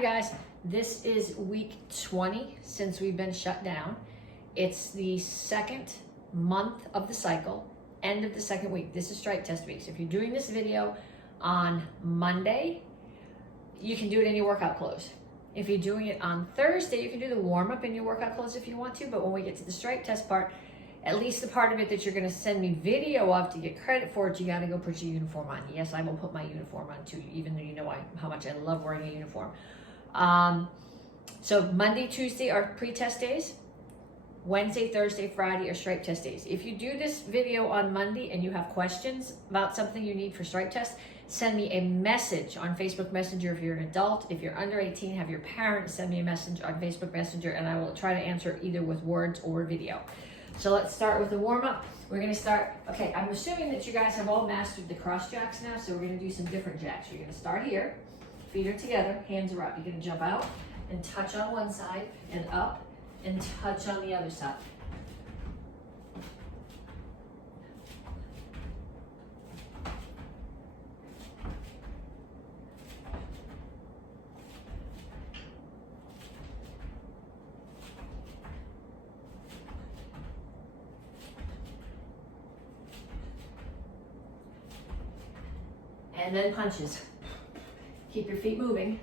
Hi guys, this is week 20 since we've been shut down. It's the second month of the cycle, end of the second week. This is strike test week. So if you're doing this video on Monday, you can do it in your workout clothes. If you're doing it on Thursday, you can do the warm up in your workout clothes if you want to, but when we get to the strike test part, at least the part of it that you're gonna send me video of to get credit for it, you gotta go put your uniform on. Yes, I will put my uniform on too, even though you know how much I love wearing a uniform. So Monday, Tuesday are pre-test days. Wednesday, Thursday, Friday are strike test days. If you do this video on Monday and you have questions about something you need for strike test, send me a message on Facebook Messenger if you're an adult. If you're under 18, have your parents send me a message on Facebook Messenger and I will try to answer either with words or video. So let's start with the warm-up. We're gonna start, okay, I'm assuming that you guys have all mastered the cross jacks now, so we're gonna do some different jacks. You're gonna start here, feet are together, hands are up. You're gonna jump out and touch on one side and up and touch on the other side. And then punches. Keep your feet moving.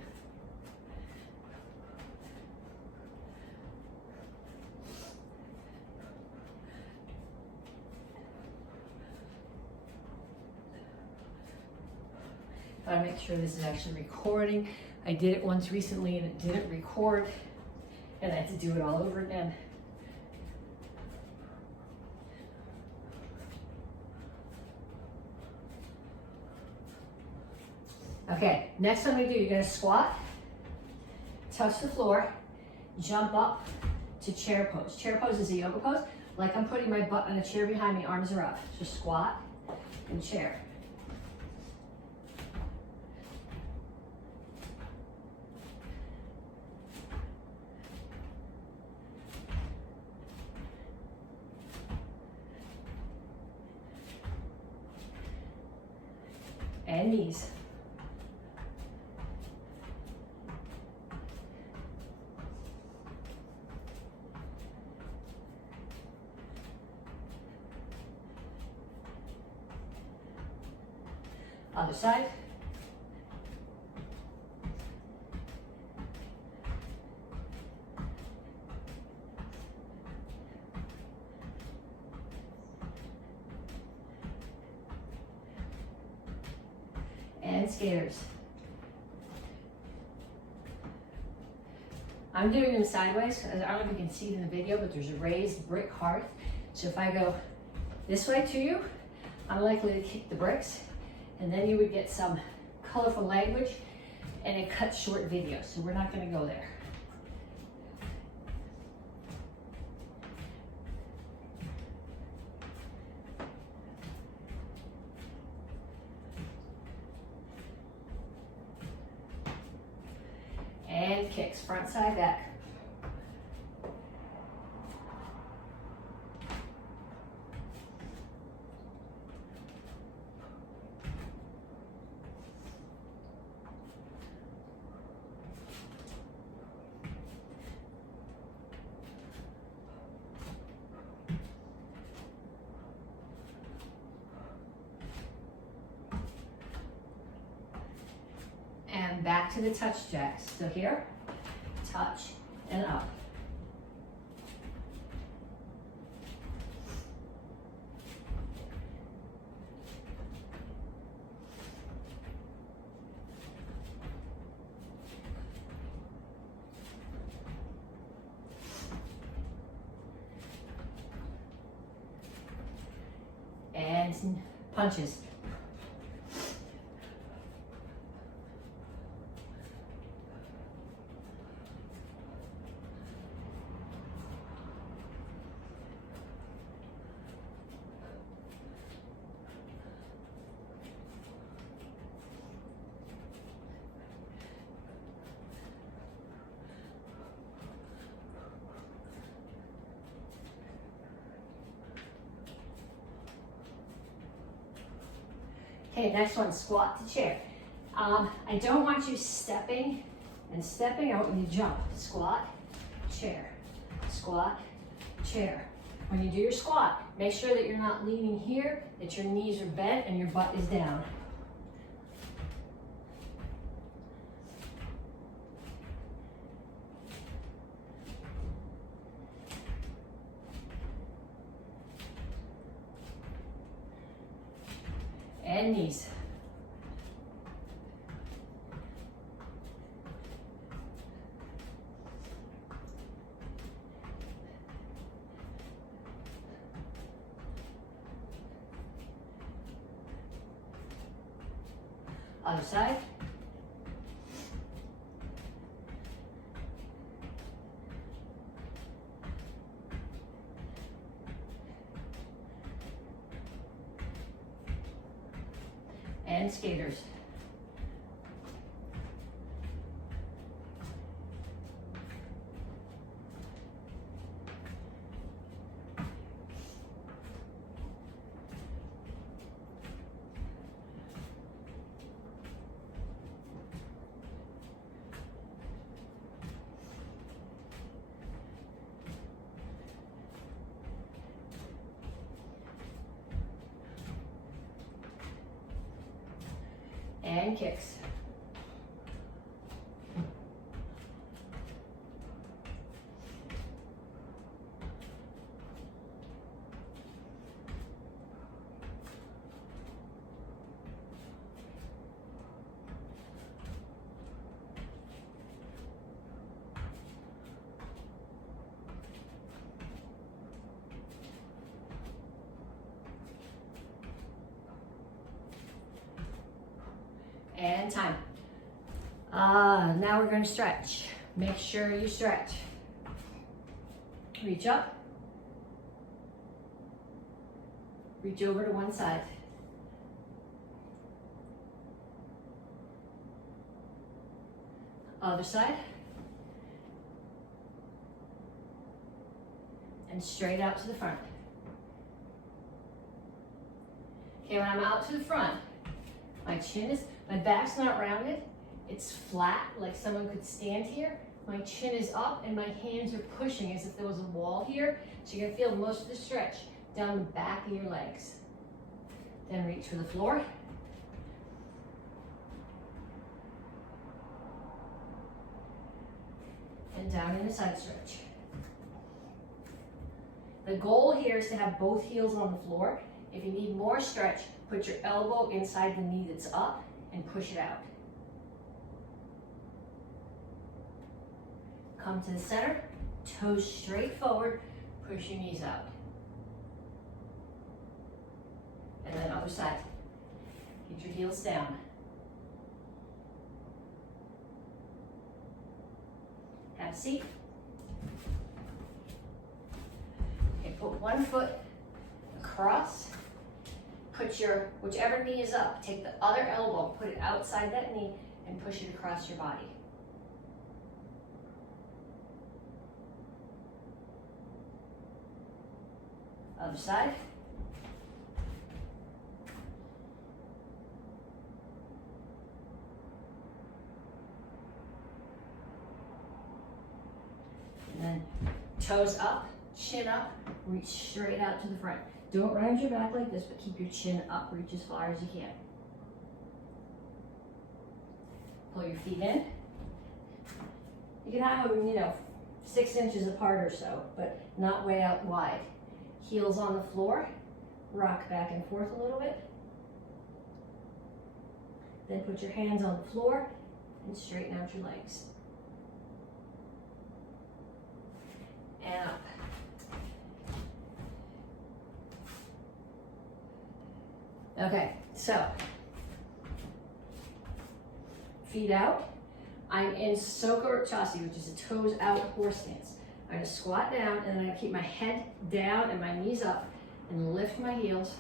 Gotta make sure this is actually recording. I did it once recently and it didn't record, and I had to do it all over again. Okay, next time we do, you're gonna squat, touch the floor, jump up to chair pose. Chair pose is a yoga pose. Like I'm putting my butt on a chair behind me, arms are up. Just squat and chair. And knees. Other side. And skaters. I'm doing them sideways. I don't know if you can see it in the video, but there's a raised brick hearth. So if I go this way to you, I'm likely to kick the bricks. And then you would get some colorful language and a cut short video. So we're not gonna go there. And kicks, front side, back. And back to the touch jacks. So here, touch and up. And punches. Okay, next one, squat to chair. I don't want you stepping and stepping out when you jump. Squat, chair, squat, chair. When you do your squat, make sure that you're not leaning here, that your knees are bent and your butt is down. And knees. Other side. And skaters. And kicks. And time. Now we're going to stretch. Make sure you stretch. Reach up. Reach over to one side. Other side. And straight out to the front. Okay, when I'm out to the front, my back's not rounded, it's flat, like someone could stand here. My chin is up and my hands are pushing as if there was a wall here. So you're gonna feel most of the stretch down the back of your legs. Then reach for the floor. And down in a side stretch. The goal here is to have both heels on the floor. If you need more stretch, put your elbow inside the knee that's up and push it out. Come to the center, toes straight forward, push your knees out. And then other side. Get your heels down. Have a seat. Okay, put one foot across. Put your, whichever knee is up, take the other elbow, put it outside that knee, and push it across your body. Other side. And then toes up, chin up, reach straight out to the front. Don't round your back like this, but keep your chin up, reach as far as you can. Pull your feet in. You can have them, 6 inches apart or so, but not way out wide. Heels on the floor, rock back and forth a little bit. Then put your hands on the floor and straighten out your legs. And up. Okay, so feet out. I'm in Soko-Chasi, which is a toes out horse stance. I'm gonna squat down and then I'm gonna keep my head down and my knees up and lift my heels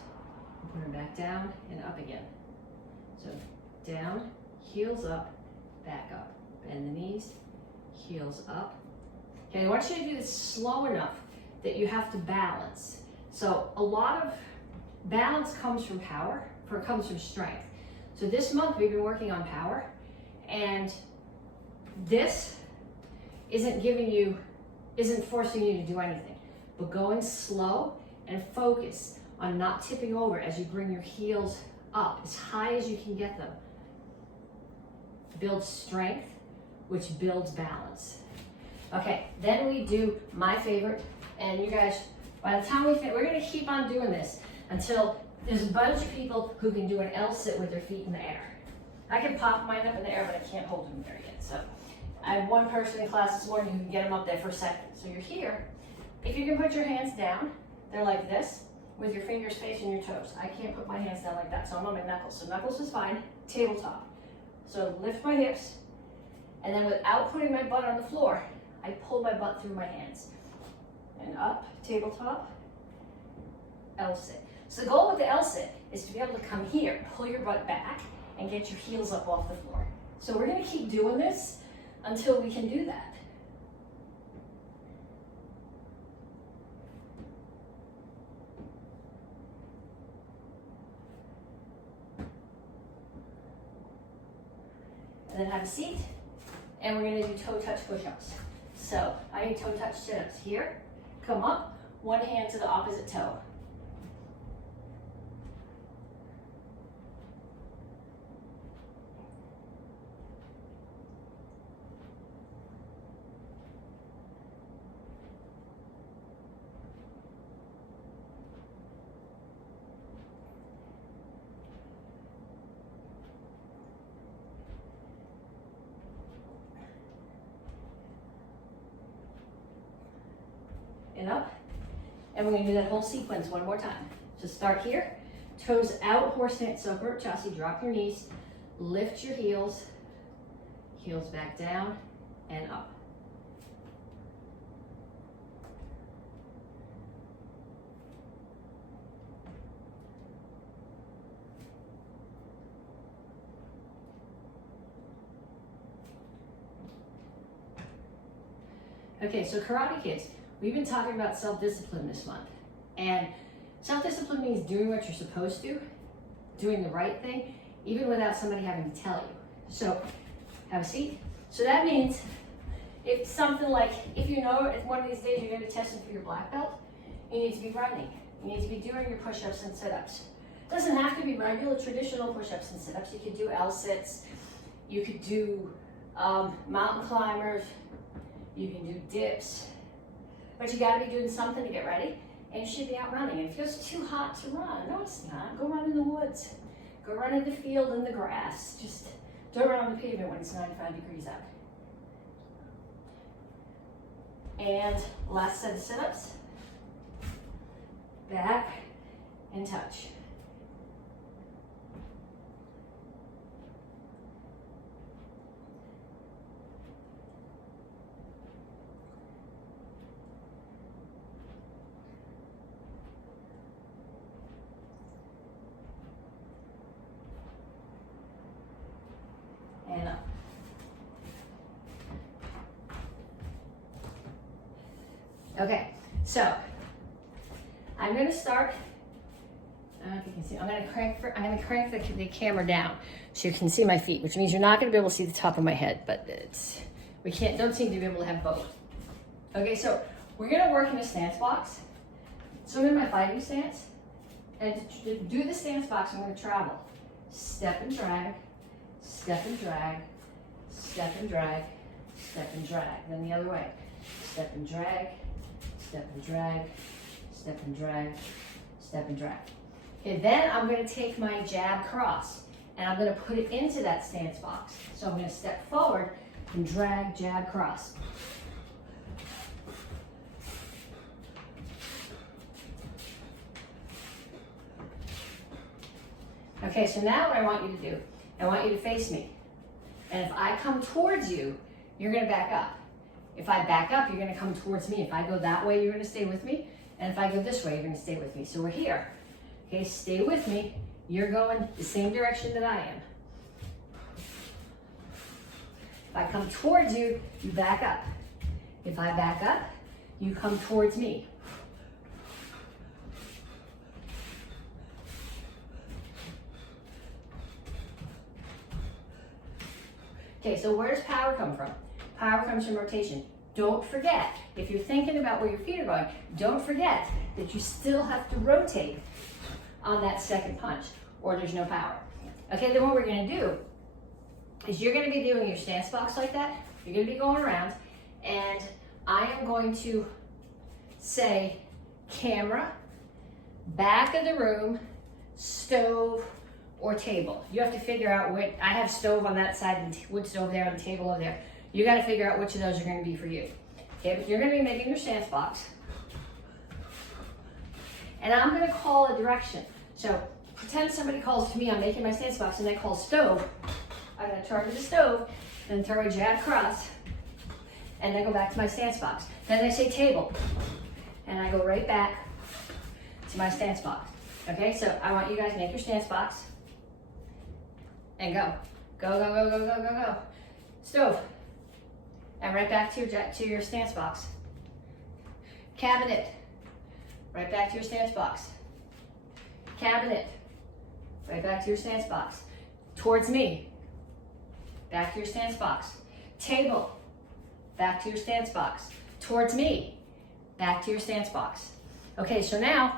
and put them back down and up again. So down, heels up, back up. Bend the knees, heels up. Okay, I want you to do this slow enough that you have to balance. So a lot of balance comes from power, comes from strength. So this month we've been working on power, and this isn't forcing you to do anything, but going slow and focus on not tipping over as you bring your heels up as high as you can get them. Builds strength, which builds balance. Okay, then we do my favorite, and you guys, by the time we're gonna keep on doing this until there's a bunch of people who can do an L sit with their feet in the air. I can pop mine up in the air, but I can't hold them there yet. So I have one person in class this morning who can get them up there for a second. So you're here. If you can put your hands down, they're like this, with your fingers facing your toes. I can't put my hands down like that, so I'm on my knuckles. So knuckles is fine, tabletop. So lift my hips, and then without putting my butt on the floor, I pull my butt through my hands. And up, tabletop, L sit. So the goal with the L sit is to be able to come here, pull your butt back, and get your heels up off the floor. So we're gonna keep doing this until we can do that. And then have a seat, and we're gonna do toe touch push-ups. So I need toe touch sit-ups here. Come up, one hand to the opposite toe. And up, and we're gonna do that whole sequence one more time. So start here, toes out, horse stance, so Chassis, drop your knees, lift your heels, heels back down and up. Okay, so Karate Kids, we've been talking about self-discipline this month. And self-discipline means doing what you're supposed to, doing the right thing, even without somebody having to tell you. So, have a seat. So that means if something like, if you know if one of these days you're gonna be testing for your black belt, you need to be running. You need to be doing your push-ups and sit-ups. It doesn't have to be regular, traditional push-ups and sit-ups. You could do L-sits, you could do mountain climbers, you can do dips, but you gotta be doing something to get ready, and you should be out running. And it feels too hot to run. No, it's not. Go run in the woods. Go run in the field in the grass. Just don't run on the pavement when it's 95 degrees out. And last set of sit-ups. Back and touch. And up. Okay, so I'm going to start. I don't know if you can see. I'm going to crank the camera down so you can see my feet, which means you're not going to be able to see the top of my head, but don't seem to be able to have both. Okay, so we're going to work in a stance box. So I'm in my fighting stance, and to do the stance box, I'm going to travel. Step and drag, step and drag, step and drag, step and drag. Then the other way. Step and drag, step and drag, step and drag, step and drag. Okay, then I'm going to take my jab cross and I'm going to put it into that stance box. So I'm going to step forward and drag jab cross. Okay, so now what I want you to do, I want you to face me. And if I come towards you, you're going to back up. If I back up, you're going to come towards me. If I go that way, you're going to stay with me. And if I go this way, you're going to stay with me. So we're here. Okay, stay with me. You're going the same direction that I am. If I come towards you, you back up. If I back up, you come towards me. Okay, so where does power come from? Power comes from rotation. Don't forget, if you're thinking about where your feet are going, don't forget that you still have to rotate on that second punch or there's no power. Okay, then what we're gonna do is you're gonna be doing your stance box like that. You're gonna be going around and I am going to say camera, back of the room, stove, or table. You have to figure out which, I have stove on that side and wood stove there and the table over there. You got to figure out which of those are going to be for you. Okay, but you're going to be making your stance box. And I'm going to call a direction. So pretend somebody calls to me, I'm making my stance box, and they call stove. I'm going to turn to the stove, then throw a jab cross, and then go back to my stance box. Then they say table, and I go right back to my stance box. Okay, so I want you guys to make your stance box and go. Go, go, go, go, go, go, go. Stove. And right back to your stance box. Cabinet. Right back to your stance box. Cabinet. Right back to your stance box. Towards me. Back to your stance box. Table. Back to your stance box. Towards me. Back to your stance box. Okay, so now,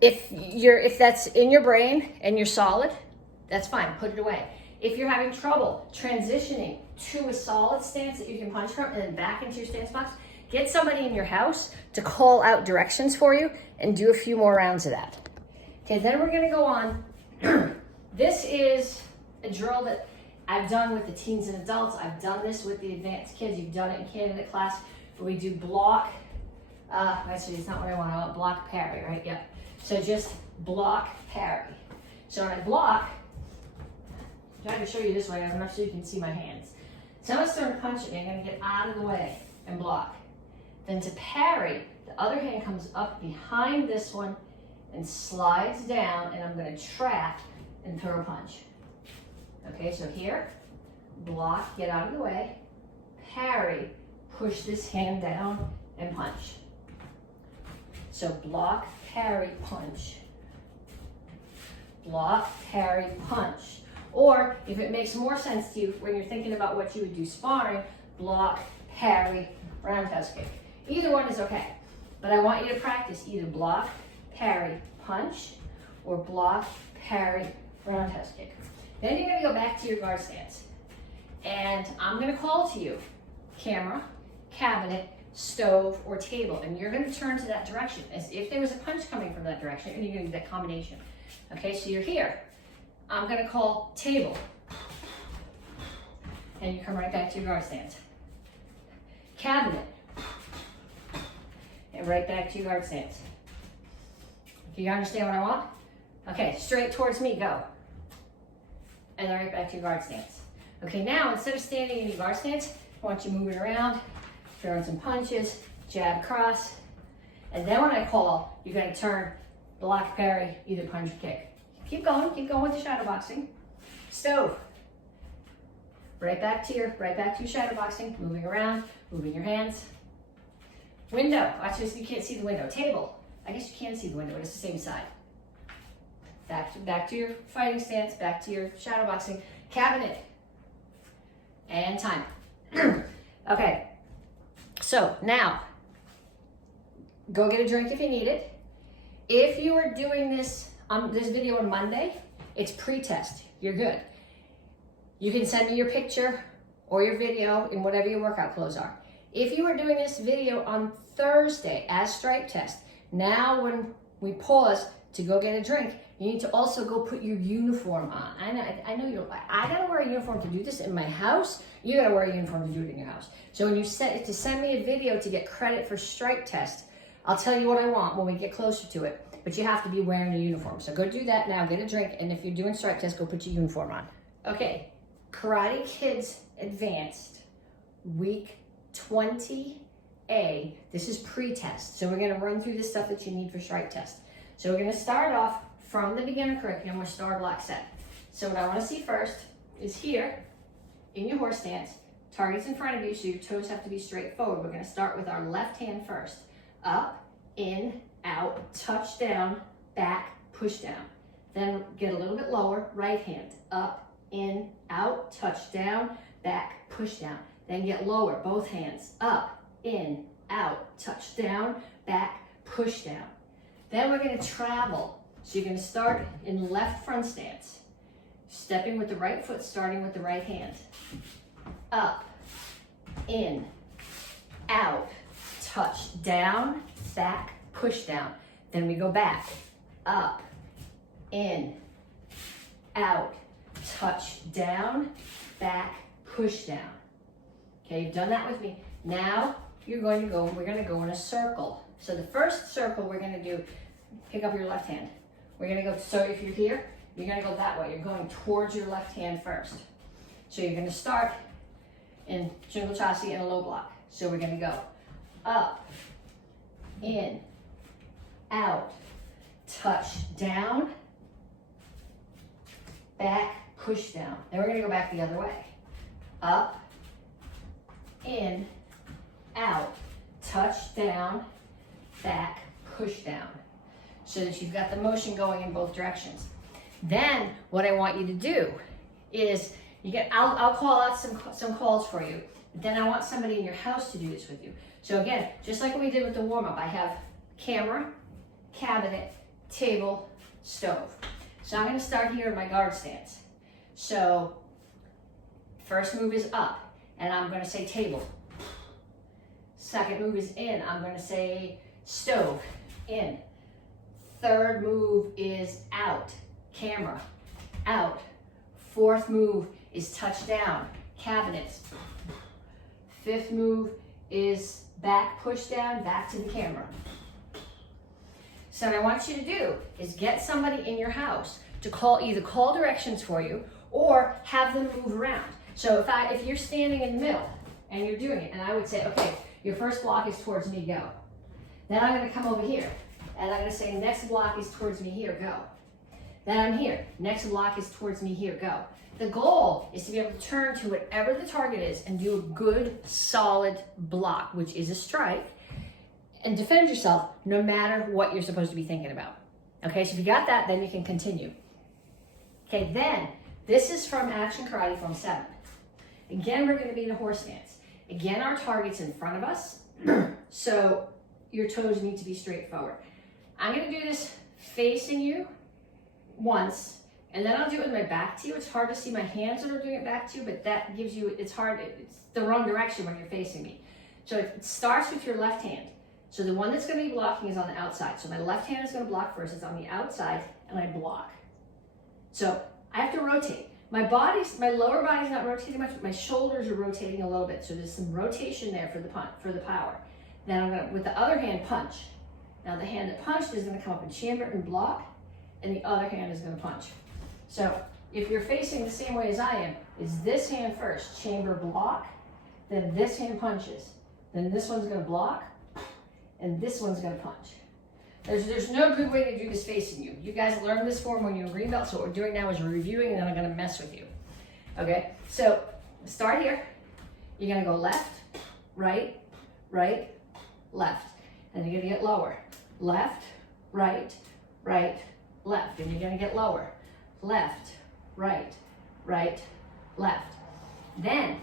if that's in your brain and you're solid, that's fine, put it away. If you're having trouble transitioning to a solid stance that you can punch from and then back into your stance box, get somebody in your house to call out directions for you and do a few more rounds of that. Okay, then we're gonna go on. This is a drill that I've done with the teens and adults. I've done this with the advanced kids. You've done it in candidate class, where we do block, actually it's not what I want block parry, right? Yep. So just block parry. So when I block, I'm trying to show you this way, I'm not sure you can see my hands. Someone's throwing a punch at me, I'm gonna get out of the way and block. Then to parry, the other hand comes up behind this one and slides down, and I'm gonna trap and throw a punch. Okay, so here, block, get out of the way, parry, push this hand down and punch. So block, parry, punch. Block, parry, punch. Or if it makes more sense to you when you're thinking about what you would do sparring, block, parry, roundhouse kick. Either one is okay, but I want you to practice either block, parry, punch, or block, parry, roundhouse kick. Then you're gonna go back to your guard stance. And I'm gonna call to you, camera, cabinet, stove, or table, and you're gonna turn to that direction as if there was a punch coming from that direction, and you're gonna do that combination. Okay, so you're here. I'm gonna call table, and you come right back to your guard stance. Cabinet, and right back to your guard stance. Do you understand what I want? Okay, straight towards me, go. And then right back to your guard stance. Okay, now instead of standing in your guard stance, I want you moving around, throwing some punches, jab, cross, and then when I call, you're gonna turn, block, parry, either punch or kick. Keep going with the shadow boxing. Stove. Right back to your shadow boxing, moving around, moving your hands. Window, watch this, you can't see the window. Table, I guess you can see the window, it's the same side. Back to your fighting stance, back to your shadow boxing. Cabinet, and time. Okay, so now, go get a drink if you need it. If you are doing this video on Monday, it's pre-test, you're good. You can send me your picture or your video in whatever your workout clothes are. If you are doing this video on Thursday as stripe test, now when we pause to go get a drink, you need to also go put your uniform on. I know you don't, I gotta wear a uniform to do this in my house, you gotta wear a uniform to do it in your house. So when you send me a video to get credit for stripe test, I'll tell you what I want when we get closer to it, but you have to be wearing a uniform. So go do that now, get a drink, and if you're doing stripe test, go put your uniform on. Okay, Karate Kids Advanced, week 20A. This is pre-test. So we're gonna run through the stuff that you need for stripe test. So we're gonna start off from the beginner curriculum with star block set. So what I wanna see first is here, in your horse stance, targets in front of you, so your toes have to be straight forward. We're gonna start with our left hand first. Up, in, out, touch down, back, push down. Then get a little bit lower, right hand, up, in, out, touch down, back, push down. Then get lower, both hands, up, in, out, touch down, back, push down. Then we're gonna travel. So you're gonna start in left front stance, stepping with the right foot, starting with the right hand. Up, in, out, touch down, back, push down. Then we go back, up, in, out, touch down, back, push down. Okay, you've done that with me. Now we're gonna go in a circle. So the first circle we're gonna do, pick up your left hand. We're gonna go, so if you're here, you're gonna go that way. You're going towards your left hand first. So you're gonna start in Jingle Chassi and a low block. So we're gonna go up, in, out, touch down, back, push down. Then we're gonna go back the other way. Up, in, out, touch down, back, push down. So that you've got the motion going in both directions. Then what I want you to do is, I'll call out some calls for you. Then I want somebody in your house to do this with you. So again, just like we did with the warm-up, I have camera, cabinet, table, stove. So I'm gonna start here in my guard stance. So first move is up, and I'm gonna say table. Second move is in, I'm gonna say stove, in. Third move is out, camera, out. Fourth move is touch down, cabinets. Fifth move is back, push down, back to the camera. So what I want you to do is get somebody in your house to either call directions for you or have them move around. So if you're standing in the middle and you're doing it, and I would say, okay, your first block is towards me, go. Then I'm gonna come over here, and I'm gonna say, next block is towards me, here, go. Then I'm here, next block is towards me, here, go. The goal is to be able to turn to whatever the target is and do a good, solid block, which is a strike, and defend yourself no matter what you're supposed to be thinking about. Okay, so if you got that, then you can continue. Okay, then, this is from Action Karate Form 7. Again, we're gonna be in a horse stance. Again, our target's in front of us, so your toes need to be straight forward. I'm gonna do this facing you once, and then I'll do it with my back to you. It's hard to see my hands when I'm doing it back to you, but that gives you, it's the wrong direction when you're facing me. So it starts with your left hand. So the one that's gonna be blocking is on the outside. So my left hand is gonna block first, it's on the outside, and I block. So I have to rotate. My lower body's not rotating much, but my shoulders are rotating a little bit. So there's some rotation there for the power. Then I'm gonna, with the other hand, punch. Now the hand that punched is gonna come up and chamber and block, and the other hand is gonna punch. So if you're facing the same way as I am, is this hand first, chamber, block, then this hand punches. Then this one's gonna block, and this one's gonna punch. There's no good way to do this facing you. You guys learned this form when you were green belt, so what we're doing now is we're reviewing, and then I'm gonna mess with you. Okay, so start here. You're gonna go left, right, right, left. And you're gonna get lower. Left, right, right, left. And you're gonna get lower. Left, right, right, left. Then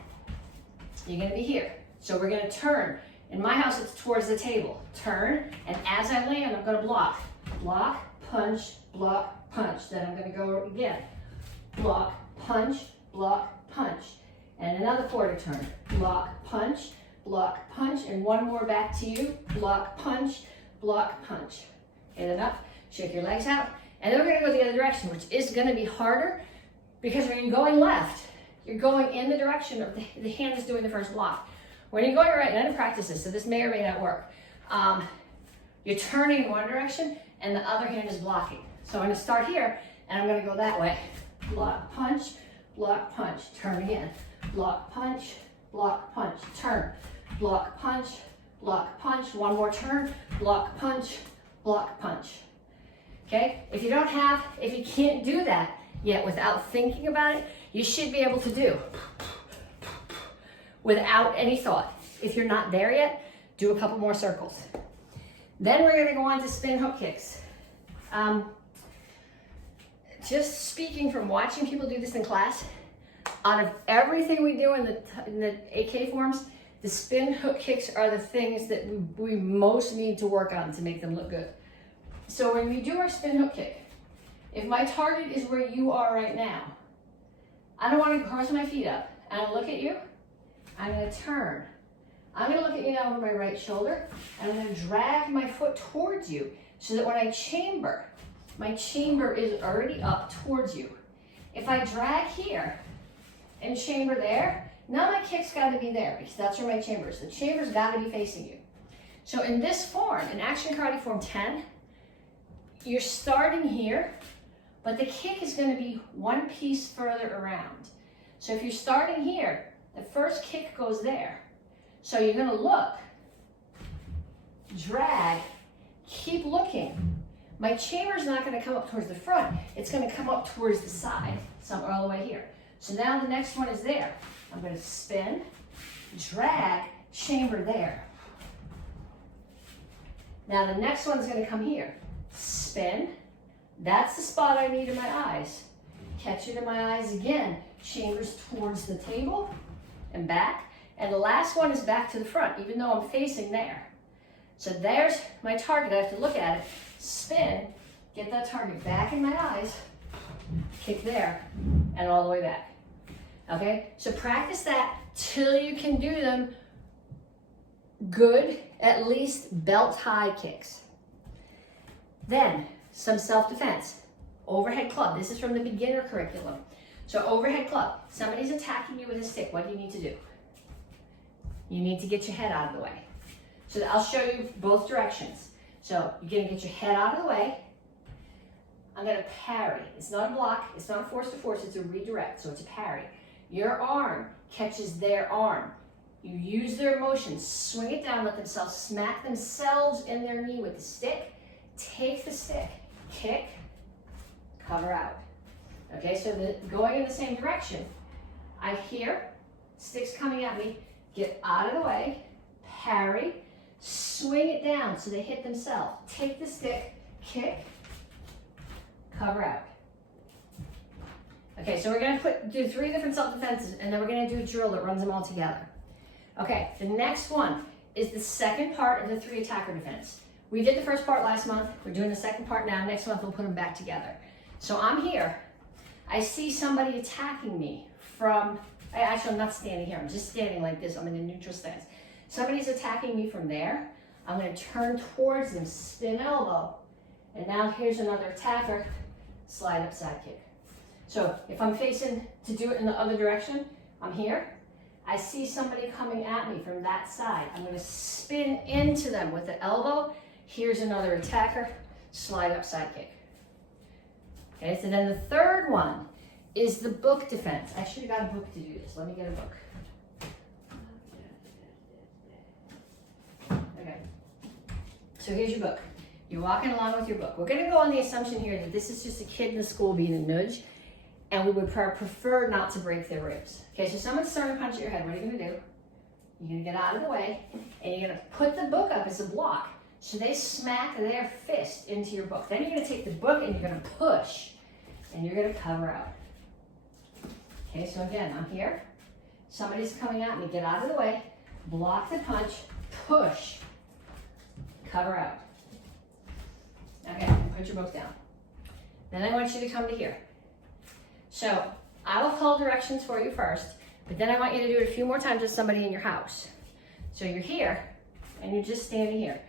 you're gonna be here. So we're gonna turn. In my house, it's towards the table. Turn, and as I land, I'm gonna block. Block, punch, block, punch. Then I'm gonna go again. Block, punch, block, punch. And another quarter turn. Block, punch, block, punch. And one more back to you. Block, punch, block, punch. Okay, then up, shake your legs out. And then we're gonna go the other direction, which is gonna be harder because when you're going left, you're going in the direction of the hand is doing the first block. When you're going right, and I didn't practice this, so this may or may not work. You're turning in one direction and the other hand is blocking. So I'm gonna start here and I'm gonna go that way. Block, punch, turn again. Block, punch, turn. Block, punch, one more turn. Block, punch. Okay, if you can't do that yet without thinking about it, you should be able to do without any thought. If you're not there yet, do a couple more circles. Then we're gonna go on to spin hook kicks. Just speaking from watching people do this in class, Out of everything we do in the AK forms, the spin hook kicks are the things that we most need to work on to make them look good. So when we do our spin hook kick, if my target is where you are right now, I don't want to cross my feet up. I'm going to look at you. I'm going to turn. I'm going to look at you now over my right shoulder. And I'm going to drag my foot towards you so that when I chamber, my chamber is already up towards you. If I drag here and chamber there, now my kick's got to be there because that's where my chamber is. The chamber's got to be facing you. So in this form, in Action Karate Form 10, you're starting here, but the kick is going to be one piece further around. So if you're starting here, the first kick goes there. So you're going to look, drag, keep looking. My chamber's not going to come up towards the front. It's going to come up towards the side, all the way here. So now the next one is there. I'm going to spin, drag, chamber there. Now the next one's going to come here. Spin. That's the spot I need in my eyes. Catch it in my eyes again. Chambers towards the table and back. And the last one is back to the front, even though I'm facing there. So there's my target. I have to look at it, spin, get that target back in my eyes, kick there, and all the way back. Okay? So practice that till you can do them good, at least belt-high kicks. Then, some self-defense. Overhead club. This is from the beginner curriculum. So overhead club. Somebody's attacking you with a stick. What do you need to do? You need to get your head out of the way. So I'll show you both directions. So you're going to get your head out of the way. I'm going to parry. It's not a block. It's not a force to force. It's a redirect. So it's a parry. Your arm catches their arm. You use their motion. Swing it down. Let themselves smack themselves in their knee with the stick. Take the stick. Kick. Cover out. Okay, so going in the same direction. I hear sticks coming at me. Get out of the way. Parry. Swing it down so they hit themselves. Take the stick. Kick. Cover out. Okay, so we're going to do 3 different self-defenses, and then we're going to do a drill that runs them all together. Okay, the next one is the second part of the 3 attacker defense. We did the first part last month. We're doing the second part now. Next month, we'll put them back together. So I'm here. I see somebody attacking me from, actually, I'm not standing here. I'm just standing like this. I'm in a neutral stance. Somebody's attacking me from there. I'm going to turn towards them, spin elbow. And now here's another attacker, slide up side kick. So if I'm facing to do it in the other direction, I'm here. I see somebody coming at me from that side. I'm going to spin into them with the elbow. Here's another attacker, slide up side kick. Okay, so then the third one is the book defense. I should have got a book to do this. Let me get a book. Okay, so here's your book. You're walking along with your book. We're going to go on the assumption here that this is just a kid in the school being a nudge, and we would prefer not to break their ribs. Okay, so someone's throwing a punch at your head. What are you going to do? You're going to get out of the way, and you're going to put the book up as a block. So they smack their fist into your book. Then you're going to take the book and you're going to push, and you're going to cover out. Okay, so again, I'm here. Somebody's coming at me. Get out of the way. Block the punch. Push. Cover out. Okay, put your book down. Then I want you to come to here. So I will call directions for you first, but then I want you to do it a few more times with somebody in your house. So you're here, and you're just standing here.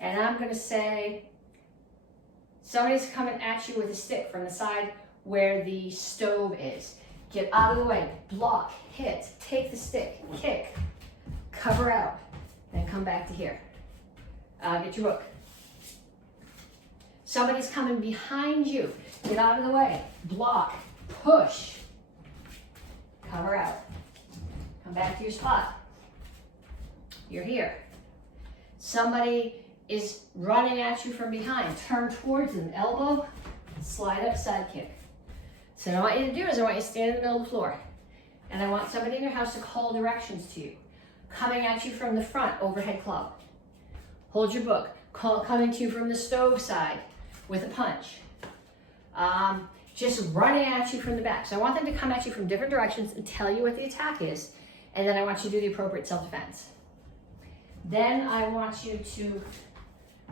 And I'm going to say, somebody's coming at you with a stick from the side where the stove is. Get out of the way, block, hit, take the stick, kick, cover out, then come back to here. Get your book. Somebody's coming behind you. Get out of the way, block, push, cover out. Come back to your spot. You're here. Somebody is running at you from behind. Turn towards them, elbow, slide up, side kick. So what I want you to do is I want you to stand in the middle of the floor. And I want somebody in your house to call directions to you. Coming at you from the front, overhead club. Hold your book. Coming to you from the stove side with a punch. just running at you from the back. So I want them to come at you from different directions and tell you what the attack is, and then I want you to do the appropriate self-defense. Then I want you to,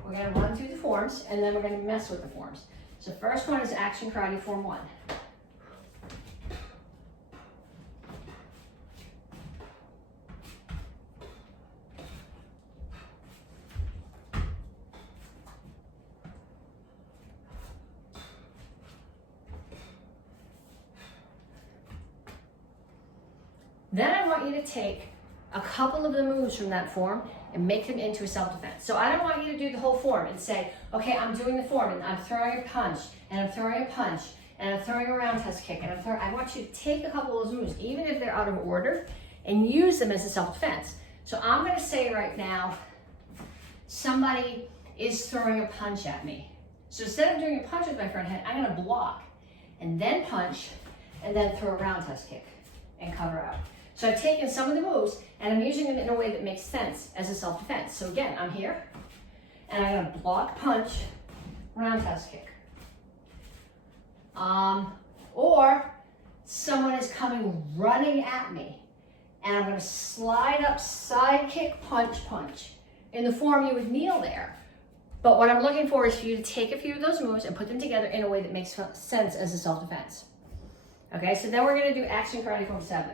we're gonna run through the forms, and then we're gonna mess with the forms. So first one is Action Karate Form 1. Then I want you to take a couple of the moves from that form and make them into a self-defense. So I don't want you to do the whole form and say, okay, I'm doing the form and I'm throwing a punch and I'm throwing a punch and I'm throwing a roundhouse kick and I want you to take a couple of those moves, even if they're out of order, and use them as a self-defense. So I'm gonna say right now, somebody is throwing a punch at me. So instead of doing a punch with my front hand, I'm gonna block and then punch and then throw a roundhouse kick and cover out. So I've taken some of the moves and I'm using them in a way that makes sense as a self-defense. So again, I'm here and I'm gonna block, punch, roundhouse kick. Or someone is coming running at me and I'm gonna slide up, side kick, punch, punch. In the form you would kneel there. But what I'm looking for is for you to take a few of those moves and put them together in a way that makes sense as a self-defense. Okay, so then we're gonna do Action Karate Form 7.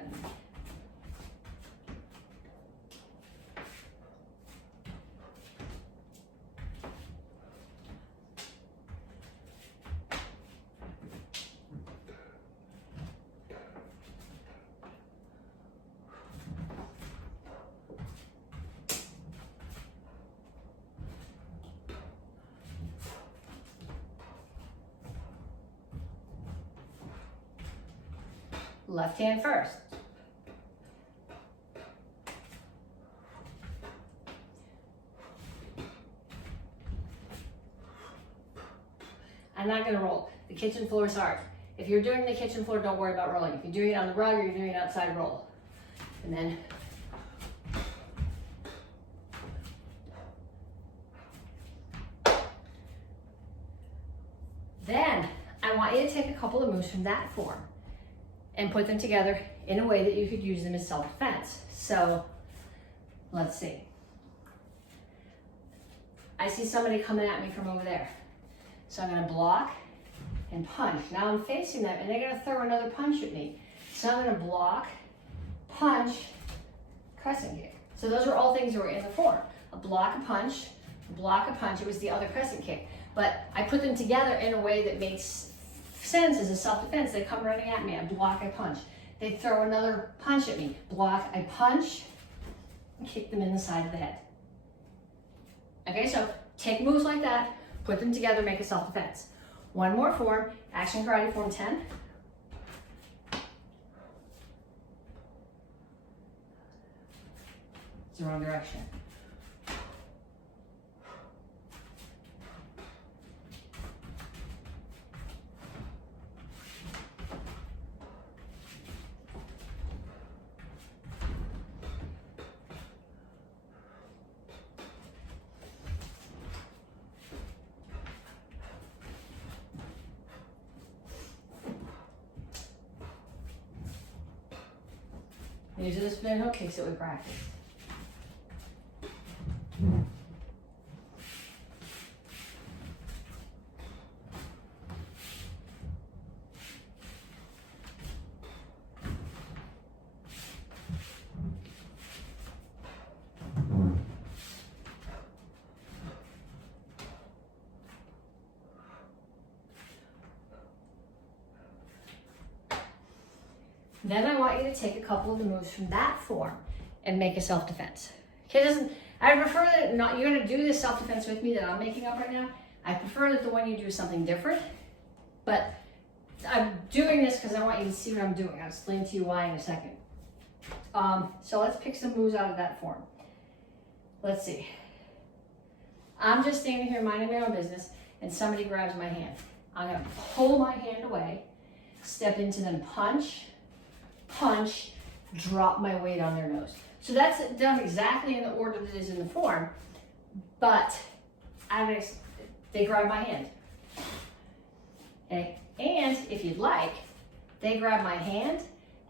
Left hand first. I'm not going to roll. The kitchen floor is hard. If you're doing the kitchen floor, don't worry about rolling. If you're doing it on the rug or you're doing it outside, roll. And then I want you to take a couple of moves from that form and put them together in a way that you could use them as self-defense. So let's see. I see somebody coming at me from over there. So I'm gonna block and punch. Now I'm facing them and they're gonna throw another punch at me. So I'm gonna block, punch, crescent kick. So those are all things that were in the form. A block, a punch, it was the other crescent kick. But I put them together in a way that makes sense as a self-defense. They come running at me, I block, I punch. They throw another punch at me, block, I punch, and kick them in the side of the head. Okay, so take moves like that, put them together, make a self-defense. One more form, Action Karate Form 10. It's the wrong direction. These are the spin hook kicks that we practiced. Then I want you to take a couple of the moves from that form and make a self-defense. Okay, I prefer that not, you're gonna do this self-defense with me that I'm making up right now. I prefer that the one you do is something different, but I'm doing this because I want you to see what I'm doing. I'll explain to you why in a second. So let's pick some moves out of that form. Let's see. I'm just standing here minding my own business and somebody grabs my hand. I'm gonna pull my hand away, step into them, punch, punch, drop my weight on their nose. So that's done exactly in the order that is in the form, but they grab my hand. Okay, And if you'd like, they grab my hand,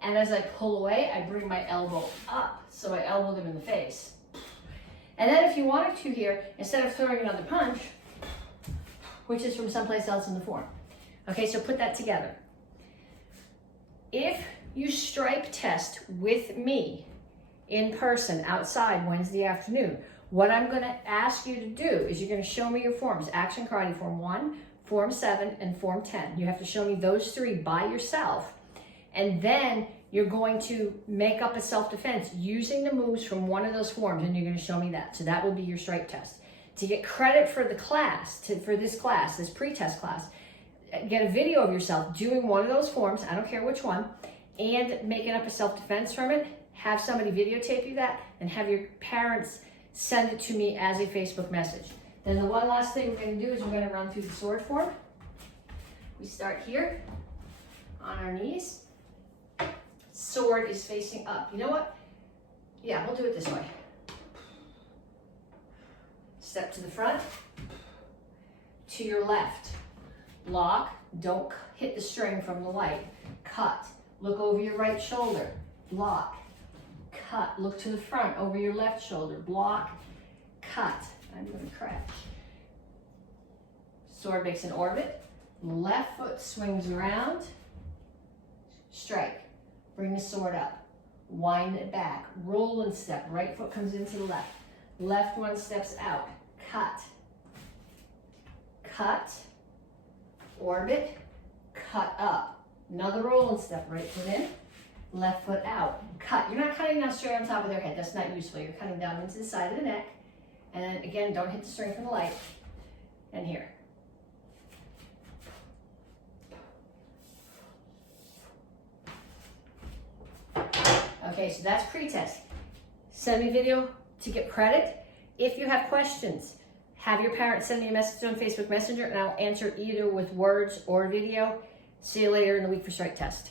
and as I pull away, I bring my elbow up, so I elbow them in the face. And then if you wanted to here, instead of throwing another punch, which is from someplace else in the form. Okay, so put that together. If you stripe test with me in person outside Wednesday afternoon, what I'm gonna ask you to do is you're gonna show me your forms, Action Karate Form 1, Form 7, and Form 10. You have to show me those 3 by yourself, and then you're going to make up a self-defense using the moves from one of those forms, and you're gonna show me that. So that will be your stripe test. To get credit for the class, for this class, this pre-test class, get a video of yourself doing one of those forms, I don't care which one, and making up a self-defense from it. Have somebody videotape you that, and have your parents send it to me as a Facebook message. Then the one last thing we're going to do is we're going to run through the sword form. We start here on our knees. Sword is facing up. You know what? Yeah, we'll do it this way. Step to the front, to your left. Lock, don't hit the string from the light. Cut, look over your right shoulder. Block, cut, look to the front, over your left shoulder. Block, cut. I'm going to crash. Sword makes an orbit. Left foot swings around. Strike. Bring the sword up. Wind it back. Roll and step. Right foot comes into the left. Left one steps out. Cut. Cut. Orbit. Cut up. Another roll and step. Right foot in. Left foot out. Cut. You're not cutting down straight on top of their head. That's not useful. You're cutting down into the side of the neck. And then again, don't hit the string from the light. And here. Okay, so that's pre-test. Send me a video to get credit. If you have questions, have your parents send me a message on Facebook Messenger, and I'll answer either with words or video. See you later in the week for strike test.